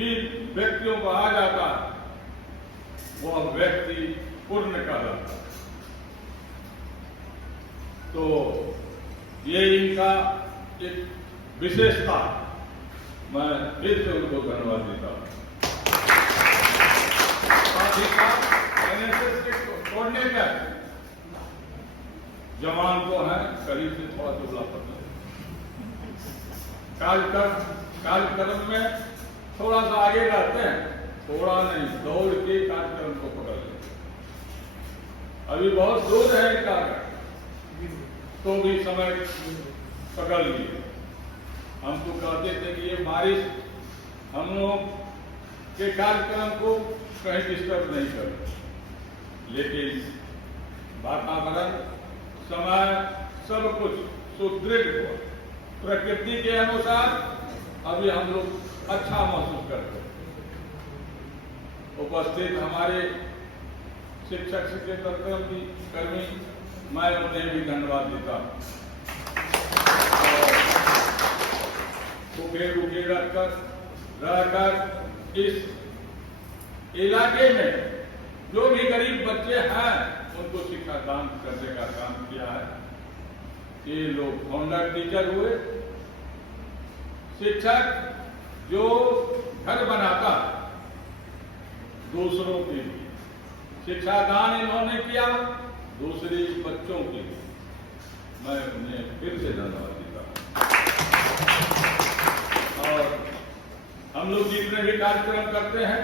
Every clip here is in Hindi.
जिन व्यक्तियों को आ जाता है वह व्यक्ति पूर्ण कहलाता है। तो ये इनका एक विशेषता, मैं फिर से उनको धन्यवाद देता हूँ। एनएसएस के छोड़ने का जवान को है शरीर से थोड़ा दुबला पड़ता है, कार्यक्रम में थोड़ा सा आगे रहते हैं, थोड़ा नहीं दौड़ के कार्यक्रम को पकड़ लेते। अभी बहुत दूर है इनका, तो भी समय पकड़ लिए। हम तो कहते थे कि ये बारिश हम लोग के कार्यक्रम को कहीं डिस्टर्ब नहीं करे, लेकिन वातावरण, समय, सब कुछ सुदृढ़ हो, प्रकृति के अनुसार अभी हम लोग अच्छा महसूस करते हैं। उपस्थित हमारे शिक्षक शिक्षकेतर की कर्मी, मैं उन्हें भी धन्यवाद देता हूँ। भूखे भूखे रहकर इस इलाके में जो भी गरीब बच्चे हैं उनको शिक्षा दान करने का काम किया है। ये लोग फाउंडर टीचर हुए, शिक्षक जो घर बनाता दूसरों के लिए, शिक्षा दान इन्होंने किया दूसरे बच्चों के लिए, मैं उन्हें फिर से धन्यवाद देता हूं। और हम लोग जितने भी कार्यक्रम करते हैं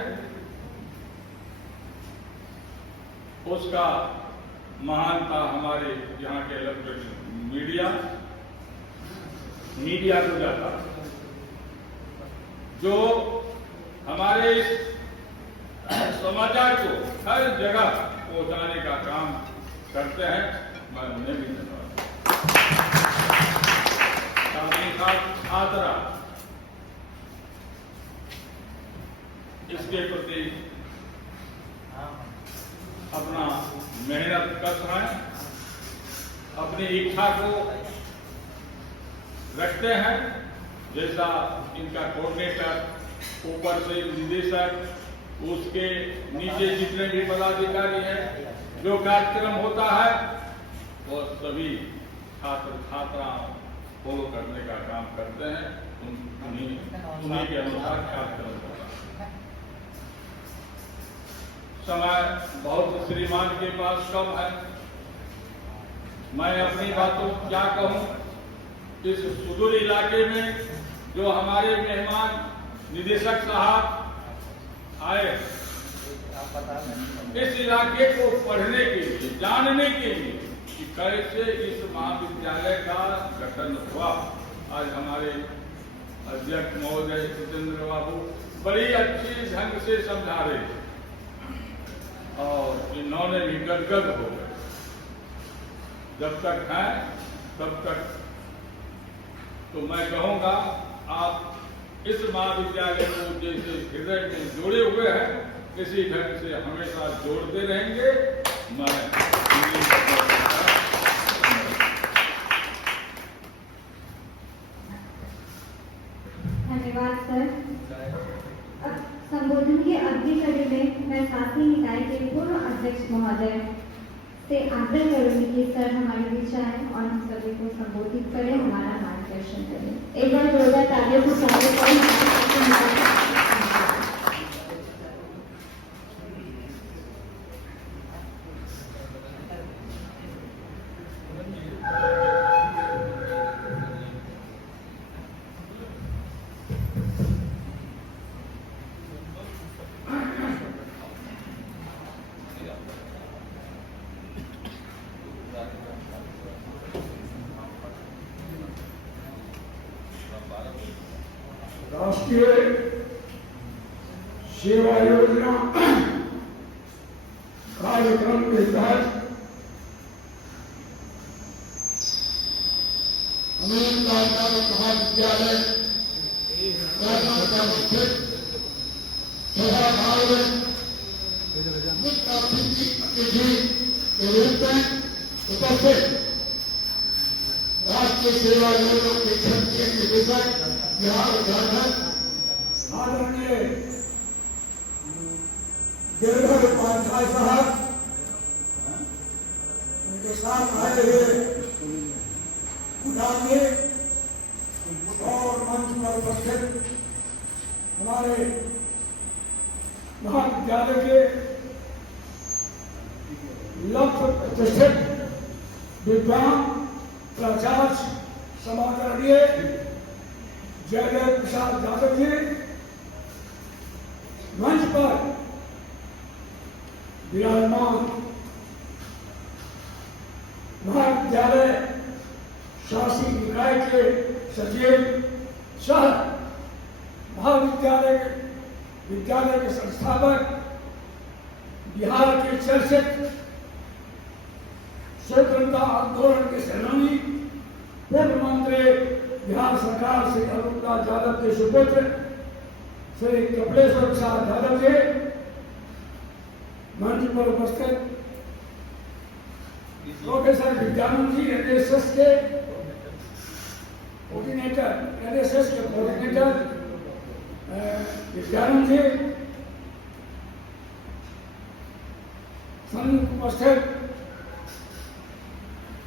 उसका महानता हमारे यहाँ के इलेक्ट्रॉनिक मीडिया को जाता है, जो हमारे इस समाचार को हर जगह पहुंचाने का काम करते हैं, मैं उन्हें भी धन्यवाद। छात्रा इसके प्रति अपना मेहनत कर रहे हैं, अपनी इच्छा को रखते हैं। जैसा इनका कोऑर्डिनेटर, ऊपर से निदेशक, उसके नीचे जितने भी पदाधिकारी हैं, जो कार्यक्रम होता है वो सभी छात्र छात्राओं फॉलो करने का काम करते हैं, उन्हीं के अनुसार कार्यक्रम होता है। समय बहुत श्रीमान के पास कम है, मैं अपनी बातों क्या कहूं। इस सुदूर इलाके में जो हमारे मेहमान निदेशक साहब आए, इस इलाके को पढ़ने के लिए, जानने के लिए कि कैसे इस महाविद्यालय का गठन हुआ, आज हमारे अध्यक्ष महोदय जितेंद्र बाबू बड़ी अच्छी ढंग से समझा रहे थे और इन्होंने भी गदगद हो गए। जब तक है तब तक तो मैं कहूंगा आप इस महाविद्यालय को जैसे हृदय में जोड़े हुए हैं, इसी ढंग से हमेशा जोड़ते रहेंगे। मैं धन्यवाद सर। संबोधन की अगली कड़ी में मैं शासी निकाय के पूर्व अध्यक्ष महोदय से आग्रह करूंगी कि सर हमारे बीच आए और हम सभी को संबोधित करें, हमारा मार्गदर्शन करें। एक बार जोरदार तालियों को स्वागत करें। राष्ट्रीय सेवा योजना कार्यक्रम के तहत अमेरिका महाविद्यालय स्थित सभागार में मुख्य अतिथि के रूप में उपस्थित राष्ट्रीय सेवा योजना के क्षेत्रीय निदेशक बिहार झारखंड आदरणीय गिरधर उपाध्याय साहब, उनके साथ आए हुए उठाने और मंच पर उपस्थित हमारे महाविद्यालय के लक्ष्य प्रतिष्ठित विद्वान प्राचार्य समादरणीय जयदेव प्रसाद यादव जी, मंच पर विराजमान महाविद्यालय शासी निकाय के सचिव सह महाविद्यालय के संस्थापक, बिहार के चर्चित स्वतंत्रता आंदोलन के सेनानी, पूर्व मंत्री बिहार सरकार श्री अरुणदास यादव के सुपुत्र श्री कपिलेश्वर प्रसाद यादव जी, मंच पर उपस्थित प्रोफेसर विद्यानंद जी, एनएसएस के कोऑर्डिनेटर विद्यानंद जी, सम्मुख उपस्थित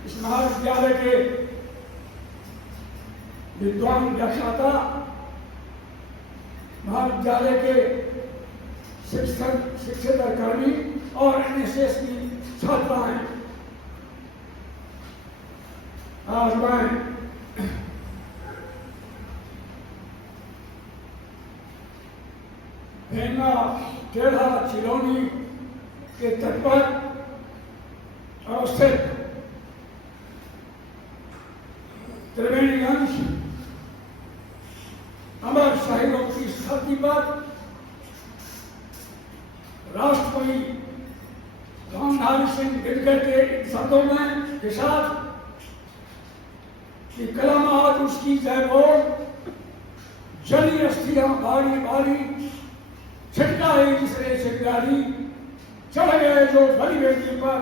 इस महाविद्यालय के विद्वान व्याख्याता, महाविद्यालय के शिक्षक कर्मी और एनएसएस की छात्राएं, आज मैं भेंगा टेढ़ा चिरौनी के तट पर अवस्थित त्रिवेणीगंज अमर शहीदों की धरती पर राष्ट्रपति रामधारी सिंह दिनकर के शब्दों में के साथ कि कलम आज उसकी जय बोल, जली अस्थियां बारी बारी, छिटका एक दूसरे से प्यारी, चढ़ गए जो बड़ी बेटी पर,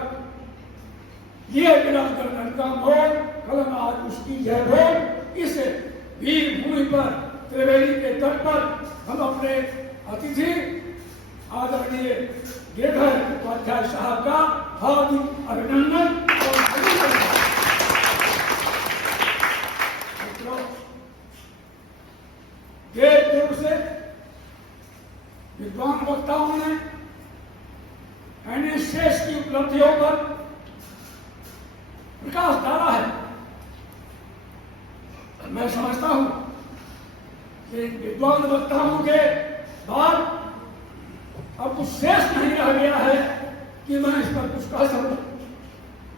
ये बिना गर्दन का मोल, कलम आज उसकी जय बोल। इस वीर भूमि पर त्रिवेणी के तट पर हम अपने अतिथि आदरणीय गिरधर उपाध्याय साहब का हार्दिक अभिनंदन और देश दूर से विद्वान वक्ताओं ने एनएसएस की उपलब्धियों पर प्रकाश डाला है। मैं समझता हूं कि विद्वान वक्ताओं के बाद अब कुछ शेष नहीं रह गया है कि मैं इस पर कुछ कह सकूं।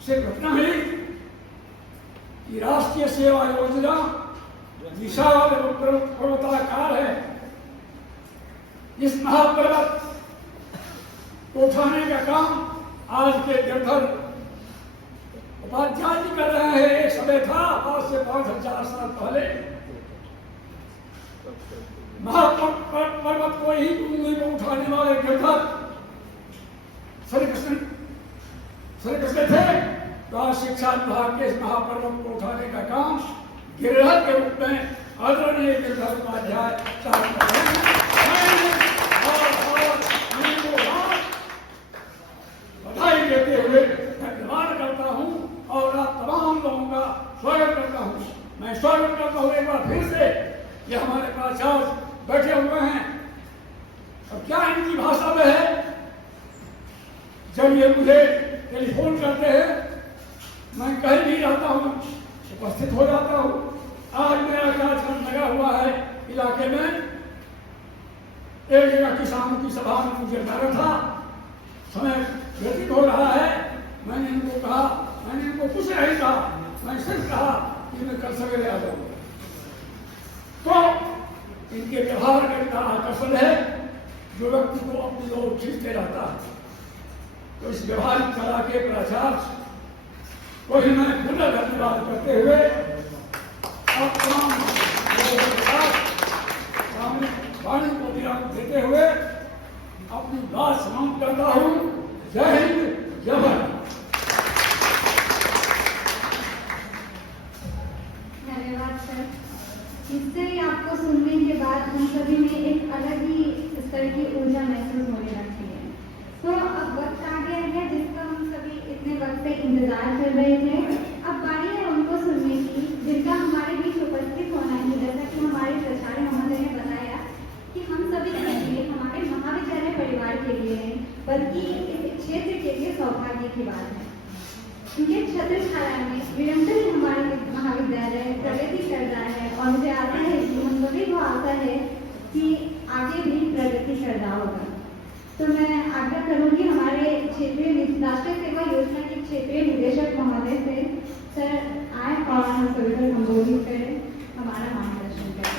सिर्फ इतना ही कि राष्ट्रीय सेवा योजना विशाल पर्वताकार है। इस महापर्वत को उठाने का काम आज के गिरधर उपाध्याय जी कर रहे हैं। एक समय था आज से 5000 साल पहले महापर्वत को ही उंगली में उठाने वाले गिरधर श्री कृष्ण थे। तो आज शिक्षा विभाग के इस महापर्वत को उठाने का काम गिरधर के रूप में आदरणीय गिरधर उपाध्याय साहब कर रहे हैं। बधाई देते हुए धन्यवाद करता हूं और आप तमाम लोगों का स्वागत करता हूं। मैं स्वागत करता हूं एक बार फिर से। ये हमारे प्राचार्य बैठे हुए हैं और क्या इनकी भाषा में है। जब ये मुझे टेलीफोन करते हैं, मैं कहीं भी रहता हूं, उपस्थित हो जाता हूं। आज मेरा कार्यक्रम लगा हुआ है इलाके में, एक जगह किसानों की सभा में मुझे जाना था, समय व्यतीत हो रहा है। मैंने इनको कहा, मैंने इनको कुछ नहीं कहा, मैं सिर्फ कहा कि मैं कल सवेरे आ जाऊंगा। तो इनके व्यवहार का इतना आकर्षण है जो व्यक्ति को अपनी ओर खींचते रहता है। तो इस व्यवहारिक कला के प्राचार्य को ही मैं पुनः धन्यवाद करते हुए अब तमाम लोगों के साथ वाणी को विराम देते हुए अपनी बात समाप्त करता हूँ। जय हिंद, जय भारत। धन्यवाद सर। जिससे आपको सुनने के बाद हम सभी में एक अलग ही स्तर की ऊर्जा महसूस होने लगती है। तो अब वक्त आ गया है जिसका हम सभी इतने वक्त से इंतजार कर रहे थे। अब बारी है उनको सुनने की जिनका हमारे बीच उपस्थित होना ही, जैसा कि हमारे प्राचार्य महोदय ने बताया कि हम सभी के लिए, हमारे महाविद्यालय परिवार के लिए नहीं, बल्कि इस क्षेत्र के लिए सौभाग्य की बात है। इनके छत्र छाया में निरंतर ही हमारे महाविद्यालय प्रगति कर रहा है और मुझे आशा है कि हम सभी को आशा है कि आगे भी प्रगति कर रहा होगा। तो मैं आग्रह करूंगी हमारे क्षेत्रीय राष्ट्रीय सेवा योजना के क्षेत्रीय निदेशक महोदय से, सर आए और हम सभी को संबोधित करें, हमारा मार्गदर्शन करें।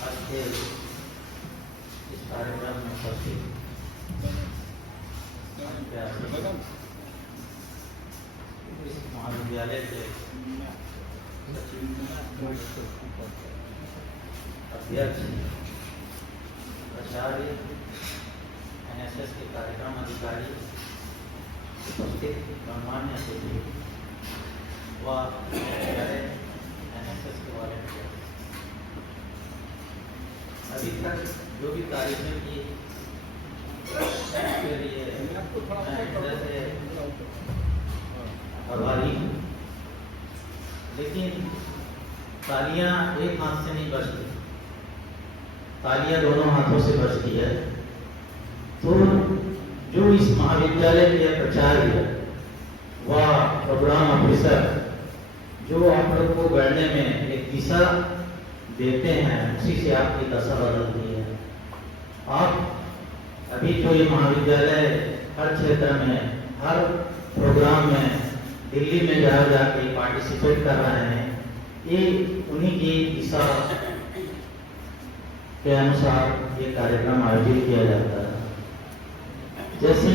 आज के इस कार्यक्रम में उपस्थित इस महाविद्यालय के अध्यक्ष, प्राचार्य, NSS के कार्यक्रम अधिकारी, उपस्थित गणमान्य अतिथि व NSS के वॉलंटियर, अभी तक जो भी कार्यक्रम की उसके लिए मैं से आभारी हूँ। लेकिन तालियां एक हाथ से नहीं बजती, तालियां दोनों हाथों से बजती है। तो जो इस महाविद्यालय के प्राचार्य व प्रोग्राम ऑफिसर जो आप लोग को बढ़ने में एक दिशा देते हैं, उसी से आपकी दशा बदलती है। आप अभी जो ये महाविद्यालय हर क्षेत्र में, हर प्रोग्राम में दिल्ली में जाके पार्टिसिपेट कर रहे हैं, ये उन्हीं की दिशा के अनुसार ये कार्यक्रम आयोजित किया जाता है। जैसे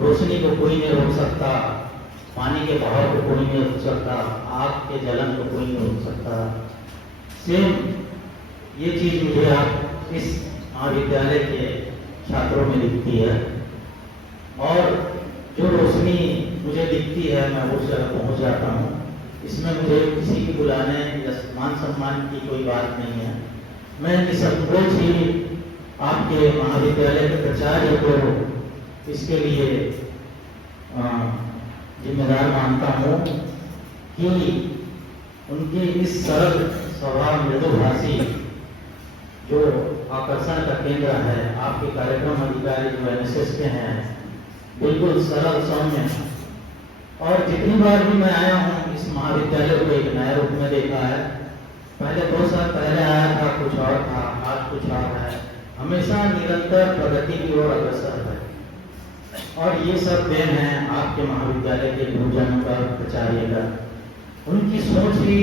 रोशनी को कोई नहीं रोक सकता, पानी के बहाव को कोई नहीं रोक सकता, आग के जलन को कोई नहीं रोक सकता, सेम ये चीज मुझे आप इस महाविद्यालय के छात्रों में दिखती है। और जो रोशनी मुझे दिखती है मैं उस जगह पहुंच जाता हूँ। इसमें मुझे किसी की बुलाने या मान सम्मान की कोई बात नहीं है। मैं निसंकोच ही आपके महाविद्यालय के प्राचार्य को इसके लिए जिम्मेदार मानता हूँ कि उनके इस सरल स्वभाव, मृदुभाषी जो आकर्षण का केंद्र है, आपके कार्यक्रम अधिकारी जो NSS के हैं, बिल्कुल सरल सौम्य। और जितनी बार भी मैं आया हूँ इस महाविद्यालय को एक नए रूप में देखा है। पहले 2 साल पहले आया था, कुछ और था, आज कुछ और है। हमेशा निरंतर प्रगति की ओर अग्रसर है। और ये सब देन है आपके महाविद्यालय के गुरुजनों का, प्राचार्य का। उनकी सोच ही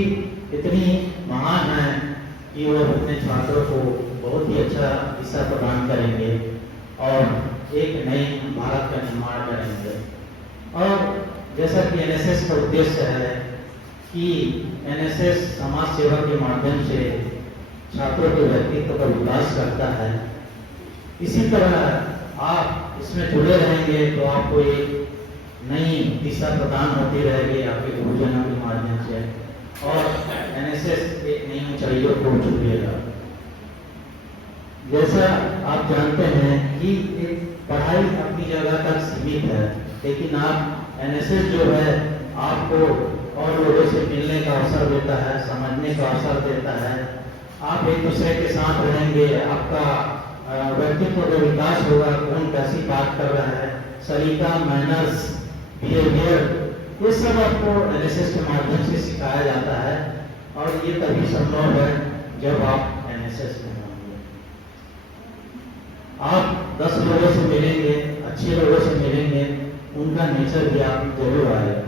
इतनी महान है कि वो अपने छात्रों को बहुत ही अच्छा दिशा प्रदान करेंगे और एक नई भारत का निर्माण करेंगे। और जैसा कि NSS का उद्देश्य है कि NSS समाज सेवा के माध्यम से छात्रों के व्यक्तित्व का विकास करता है, इसी तरह आप इसमें जुड़े रहेंगे तो आपको एक नई दिशा प्रदान होती रहेगी आपके गुरुजनों के माध्यम से, और NSS एक नई ऊंचाइयों को छुएगा। जैसा आप जानते हैं कि एक पढ़ाई अपनी जगह तक सीमित है, लेकिन आप NSS जो है आपको और लोगों से मिलने का अवसर देता है, समझने का अवसर देता है। आप एक दूसरे के साथ रहेंगे, आपका व्यक्तित्व का विकास होगा, कौन कैसी बात कर रहा है, सलीका, मैनर्स, बिहेवियर, ये सब आपको NSS के माध्यम से सिखाया जाता है। और ये तभी संभव है जब आप NSS में होंगे। आप 10 लोगों से मिलेंगे, अच्छे लोगों से मिलेंगे, उनका नेचर भी आप जरूर आएगा।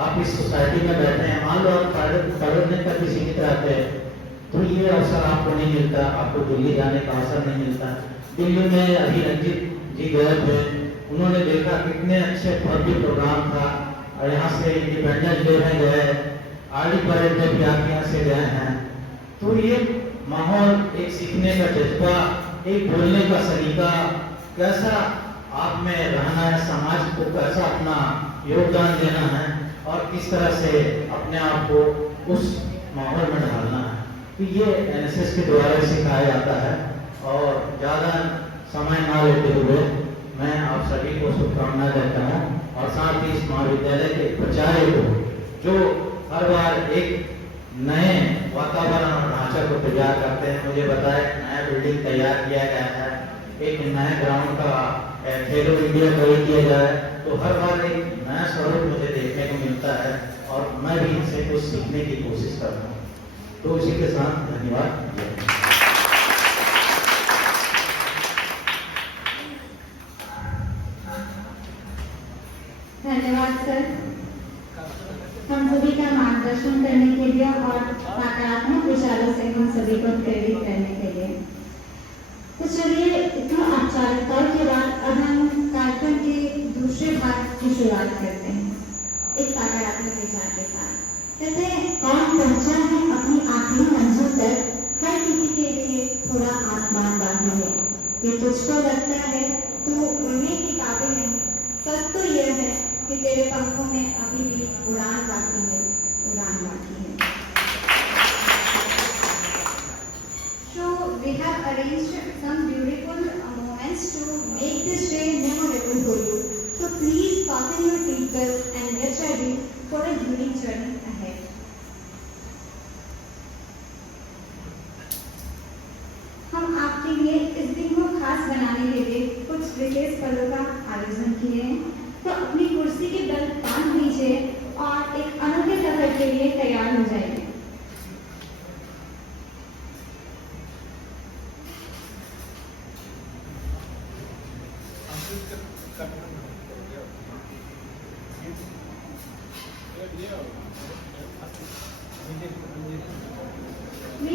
आप इस सोसाइटी में बैठे हैं, मान लो आप पढ़ने तक ही सीमित रहते हैं तो ये अवसर आपको नहीं मिलता, आपको दिल्ली जाने का अवसर नहीं मिलता। दिल्ली में अभी रंजीत जी गए थे, उन्होंने देखा कितने अच्छे भव्य प्रोग्राम था, और यहाँ से इंडिपेंडेंस डे में गए, आर्मी परेड में भी आप यहाँ से गए हैं। तो ये माहौल, एक सीखने का जज्बा, एक बोलने का सलीका, कैसा आप में रहना है, समाज को कैसा अपना योगदान देना है और किस तरह से अपने आप को उस माहौल में ढालना है, तो ये एनएसएस के द्वारा सिखाया जाता है। और ज़्यादा समय ना लेते हुए मैं आप सभी को शुभकामनाएं देता हूँ और साथ ही इस महाविद्यालय के प्राचार्य को, जो हर बार एक नए वातावरण और ढांचा को तैयार करते हैं। मुझे बताया नया बिल्डिंग तैयार किया गया है, एक नया ग्राउंड का खेलो इंडिया का किया जाए, तो हर बार एक नया स्वरूप मुझे देखने को मिलता है और मैं भी इनसे कुछ सीखने की कोशिश करता हूँ। तो इसी के साथ धन्यवाद। धन्यवाद सर, हम सभी का मार्गदर्शन करने के लिए और सकारात्मक विचारों से हम सभी को प्रेरित करने के लिए। तो चलिए, इतना औपचारिकताओं के बाद अब हम कार्यक्रम के दूसरे भाग की शुरुआत करते हैं एक सकारात्मक विचार के साथ। कहते हैं, कौन पहुंचा है अपनी आखिरी मंजिल तक, हर किसी के लिए थोड़ा आसमान बाकी है। ये तुझको लगता है तू उड़ने की काबिल नहीं, सच तो यह है कि तेरे पंखों में अभी भी उड़ान बाकी है, उड़ान बाकी है। So we have arranged some beautiful moments to make this day memorable for you. So please fasten your seatbelts and get ready for a unique journey ahead. हम आपके लिए इस दिन को खास बनाने के लिए कुछ विशेष पलों का आयोजन किए हैं, तो अपनी कुर्सी के बल बांध लीजिए और एक अनोखे सफर के लिए तैयार हो जाइए।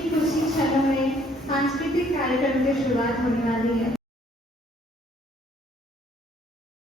कुछ ही क्षणों में सांस्कृतिक कार्यक्रम की शुरुआत होने वाली है।